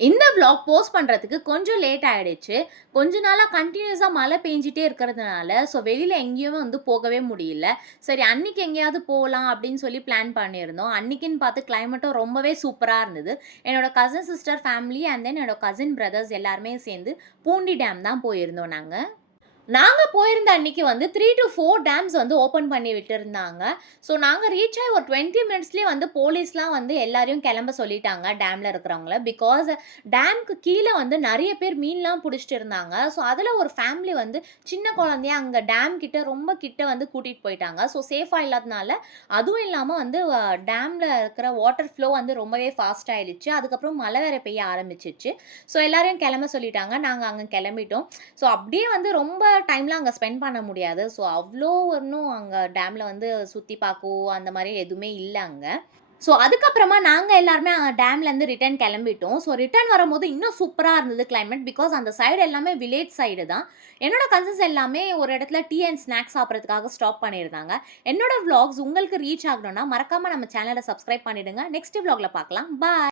இந்த vlog post பண்றதுக்கு கொஞ்சம் லேட் ஆயிடுச்சு. கொஞ்ச நாளா கன்டினியூஸா மழை பெஞ்சுட்டே இருக்கிறதுனால, ஸோ வெளியில எங்கேயும் வந்து போகவே முடியல. சரி அன்னைக்கு எங்கேயாவது போலாம் அப்படின்னு சொல்லி பிளான் பண்ணியிருந்தோம். அன்னைக்குன்னு பார்த்து கிளைமேட்டும் ரொம்பவே சூப்பரா இருந்தது. என்னோட cousin sister family and then என்னோட கசின் பிரதர்ஸ் எல்லாருமே சேர்ந்து பூண்டி டேம் தான் போயிருந்தோம் நாங்க. நாங்க போயிருந்த அன்னைக்கு வந்து 3 டூ 4 டேம்ஸ் வந்து ஓப்பன் பண்ணி விட்டிருந்தாங்க. ஸோ நாங்க ரீச் ஆயி ஒரு 20 மினிட்ஸ்லயே வந்து போலீஸ்லாம் வந்து எல்லாரையும் கிளம்ப சொல்லிட்டாங்க, டேம்ல இருக்கிறவங்கள. பிகாஸ் டேம்க்கு கீழ வந்து நெறைய பேர் மீன்லாம் புடிச்சிட்டு இருந்தாங்க. ஸோ அதுல ஒரு ஃபேமிலி வந்து சின்ன குழந்தைய அங்க டேம் கிட்ட ரொம்ப கிட்ட வந்து கூட்டிட்டு போயிட்டாங்க. ஸோ சேஃபா இல்லாதனால, அதுவும் இல்லாம வந்து டேம்ல இருக்கிற வாட்டர் ஃப்ளோ வந்து ரொம்பவே ஃபாஸ்ட் ஆயிடுச்சு. அதுக்கப்புறம் மழை வேற பெய்ய ஆரம்பிச்சுருச்சு. ஸோ எல்லாரையும் கிளம்ப சொல்லிட்டாங்க. நாங்க அங்க கிளம்பிட்டோம். ஸோ அப்படியே வந்து ரொம்ப டைம்லாம் அங்க ஸ்பெண்ட் பண்ண முடியாது. ஸோ அவ்ளோ ஒண்ணும் அங்க டேம்ல வந்து சுத்தி பார்க்கவோ, அந்த மாரி எதுவுமே இல்ல அங்க. ஸோ அதுக்கப்புறமா நாங்க எல்லாருமே டேம்லேருந்து ரிட்டர்ன் கிளம்பிட்டோம். ஸோ ரிட்டர்ன் வரும்போது இன்னும் சூப்பரா இருந்தது கிளைமேட். பிகாஸ் அந்த சைடு எல்லாமே வில்லேஜ் சைடு தான். என்னோட கசின்ஸ் எல்லாமே ஒரு இடத்துல டீ அண்ட் ஸ்நாக்ஸ் சாப்பிடுறதுக்காக ஸ்டாப் பண்ணியிருந்தாங்க. என்னோட விளாக்ஸ் உங்களுக்கு ரீச் ஆகணும்னா, மறக்காம நம்ம சேனல சப்ஸ்கிரைப் பண்ணிடுங்க. நெக்ஸ்ட் விளாக்ல பார்க்கலாம். பாய்.